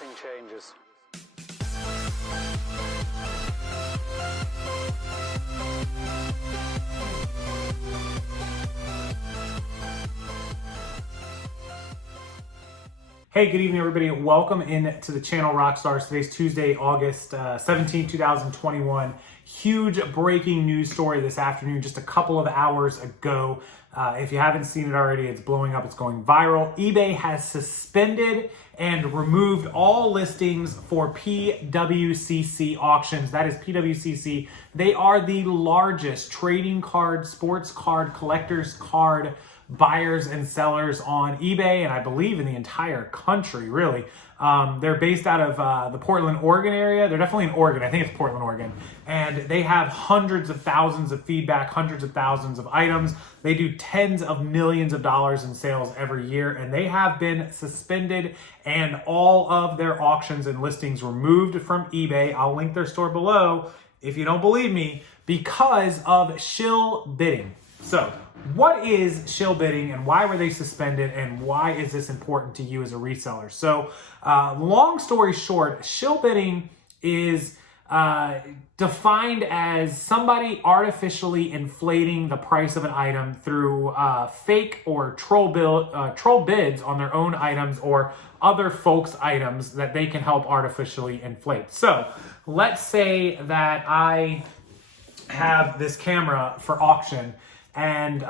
nothing changes. Hey, good evening, everybody. Welcome into the channel Rockstars. Today's Tuesday, August 17, 2021. Huge breaking news story this afternoon, just a couple of hours ago. If you haven't seen it already, it's blowing up. It's going viral. eBay has suspended and removed all listings for PWCC auctions. That is PWCC. They are the largest trading card, sports card, collector's card buyers and sellers on eBay, and I believe in the entire country, really. They're based out of the Portland, Oregon area. They're definitely in Oregon. I think it's Portland, Oregon. And they have hundreds of thousands of feedback, hundreds of thousands of items. They do tens of millions of dollars in sales every year, and they have been suspended and all of their auctions and listings removed from eBay. I'll link their store below if you don't believe me, because of shill bidding. So, what is shill bidding and why were they suspended and why is this important to you as a reseller? So, long story short, shill bidding is defined as somebody artificially inflating the price of an item through fake or troll bids on their own items or other folks' items that they can help artificially inflate. So, let's say that I have this camera for auction and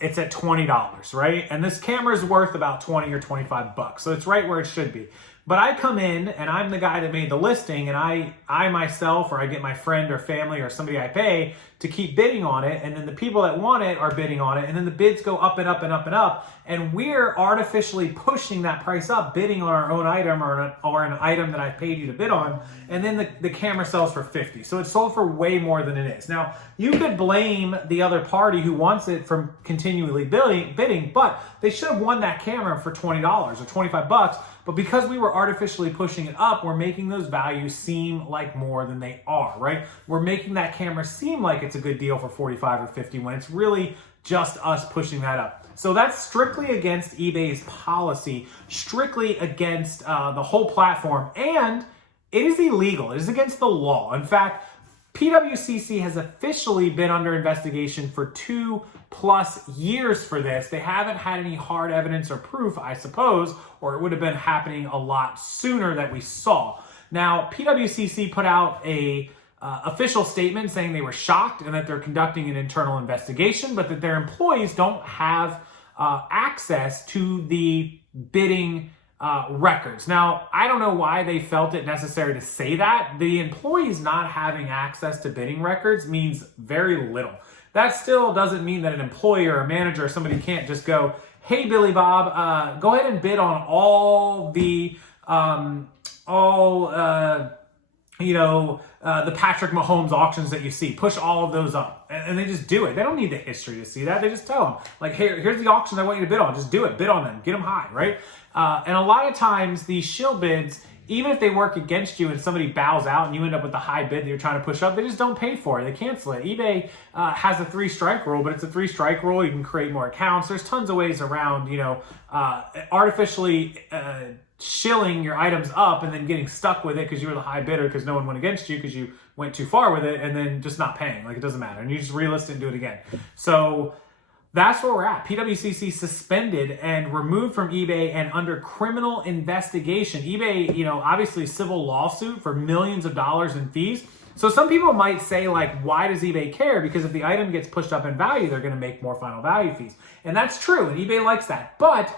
it's at $20, right? And this camera is worth about 20 or 25 bucks. So it's right where it should be. But I come in and I'm the guy that made the listing, and I myself, or I get my friend or family or somebody I pay to keep bidding on it. And then the people that want it are bidding on it. And then the bids go up and up and up and up. And we're artificially pushing that price up, bidding on our own item or an item that I paid you to bid on. And then the camera sells for 50. So it's sold for way more than it is. Now, you could blame the other party who wants it from continually bidding, but they should have won that camera for $20 or 25 bucks. But because we were artificially pushing it up, we're making those values seem like more than they are, right? We're making that camera seem like it's a good deal for 45 or 50 when it's really just us pushing that up. So that's strictly against eBay's policy, strictly against the whole platform, and it is illegal. It is against the law. In fact, PWCC has officially been under investigation for 2+ years for this. They haven't had any hard evidence or proof, I suppose, or it would have been happening a lot sooner that we saw. Now, PWCC put out a official statement saying they were shocked and that they're conducting an internal investigation, but that their employees don't have access to the bidding records. Now, I don't know why they felt it necessary to say that. The employees not having access to bidding records means very little. That still doesn't mean that an employee or a manager or somebody can't just go, hey, Billy Bob, go ahead and bid on all the Patrick Mahomes auctions that you see. Push all of those up. And they just do it. They don't need the history to see that. They just tell them, like, hey, here's the auctions I want you to bid on. Just do it. Bid on them. Get them high, right? And a lot of times, these shill bids, even if they work against you and somebody bows out and you end up with the high bid that you're trying to push up, they just don't pay for it. They cancel it. eBay has a 3-strike rule, but it's a 3-strike rule. You can create more accounts. There's tons of ways around, artificially shilling your items up and then getting stuck with it because you were the high bidder because no one went against you because you went too far with it, and then just not paying. Like, it doesn't matter. And you just relist it and do it again. So that's where we're at. PWCC suspended and removed from eBay and under criminal investigation. eBay, obviously civil lawsuit for millions of dollars in fees. So some people might say, like, why does eBay care? Because if the item gets pushed up in value, they're going to make more final value fees. And that's true, and eBay likes that. But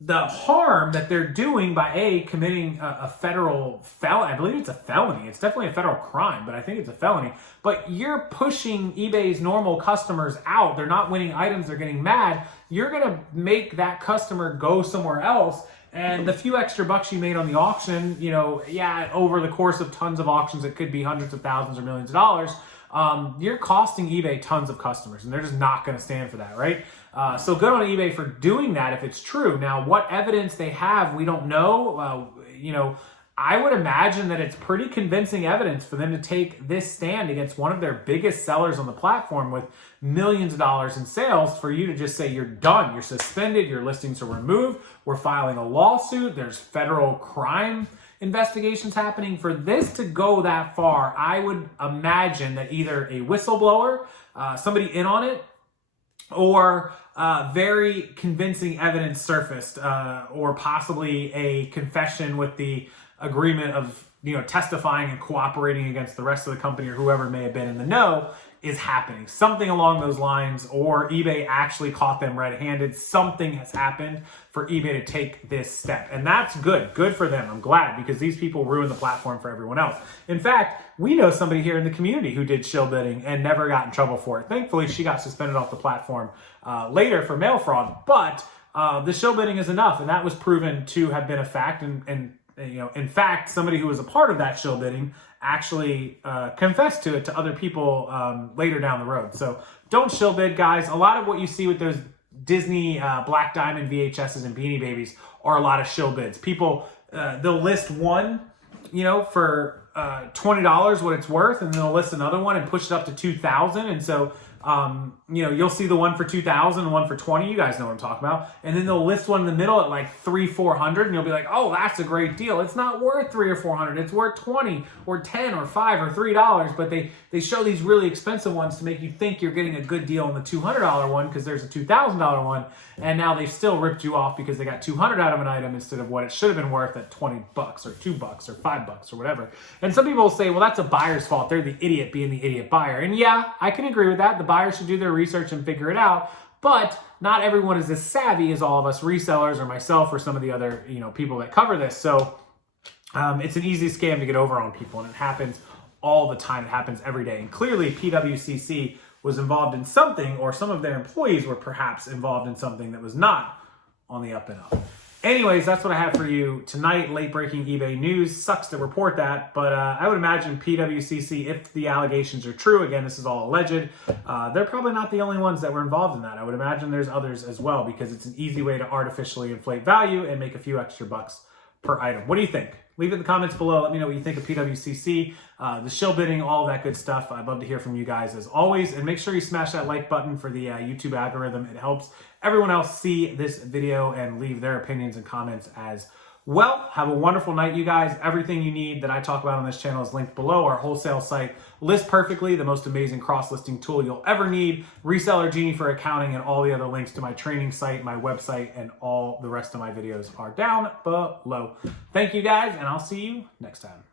the harm that they're doing by committing a federal felony, I believe it's a felony. It's definitely a federal crime, but I think it's a felony. But you're pushing eBay's normal customers out. They're not winning items. They're getting mad. You're going to make that customer go somewhere else. And the few extra bucks you made on the auction, over the course of tons of auctions, it could be hundreds of thousands or millions of dollars. You're costing eBay tons of customers, and they're just not going to stand for that, right? So good on eBay for doing that if it's true. Now, what evidence they have, we don't know. I would imagine that it's pretty convincing evidence for them to take this stand against one of their biggest sellers on the platform with millions of dollars in sales, for you to just say you're done, you're suspended, your listings are removed, we're filing a lawsuit, there's federal crime investigations happening. For this to go that far, I would imagine that either a whistleblower, somebody in on it, or very convincing evidence surfaced, or possibly a confession with the agreement of, testifying and cooperating against the rest of the company or whoever may have been in the know is happening. Something along those lines, or eBay actually caught them red-handed. Something has happened for eBay to take this step. And that's good. Good for them. I'm glad, because these people ruin the platform for everyone else. In fact, we know somebody here in the community who did shill bidding and never got in trouble for it. Thankfully, she got suspended off the platform later for mail fraud. But the shill bidding is enough, and that was proven to have been a fact. And in fact, somebody who was a part of that shill bidding actually confessed to it to other people later down the road. So don't shill bid, guys. A lot of what you see with those Disney Black Diamond VHSs and Beanie Babies are a lot of shill bids. People, they'll list one, for $20 what it's worth, and then they'll list another one and push it up to $2,000. And so you'll see the one for $2,000 and one for $20. You guys know what I'm talking about. And then they'll list one in the middle at like $300-$400, and you'll be like, oh, that's a great deal. It's not worth $300 or $400. It's worth $20 or $10 or $5 or $3. But they show these really expensive ones to make you think you're getting a good deal on the $200 one, because there's a $2,000 one, and now they've still ripped you off because they got $200 out of an item instead of what it should have been worth at $20 or $2 or $5 or whatever. And some people will say, well, that's a buyer's fault. They're the idiot being the idiot buyer. And yeah, I can agree with that. The buyer should do their research and figure it out, but not everyone is as savvy as all of us resellers or myself or some of the other people that cover this. So it's an easy scam to get over on people, and it happens all the time. It happens every day. And clearly PWCC was involved in something, or some of their employees were perhaps involved in something that was not on the up and up. Anyways, that's what I have for you tonight. Late breaking eBay news. Sucks to report that, but I would imagine PWCC, if the allegations are true, again, this is all alleged, they're probably not the only ones that were involved in that. I would imagine there's others as well, because it's an easy way to artificially inflate value and make a few extra bucks per item. What do you think? Leave it in the comments below. Let me know what you think of PWCC, the shill bidding, all that good stuff. I'd love to hear from you guys as always. And make sure you smash that like button for the YouTube algorithm. It helps everyone else see this video and leave their opinions and comments as well. Have a wonderful night, you guys. Everything you need that I talk about on this channel is linked below. Our wholesale site, List Perfectly, the most amazing cross-listing tool you'll ever need. Reseller Genie for accounting, and all the other links to my training site, my website, and all the rest of my videos are down below. Thank you guys, and I'll see you next time.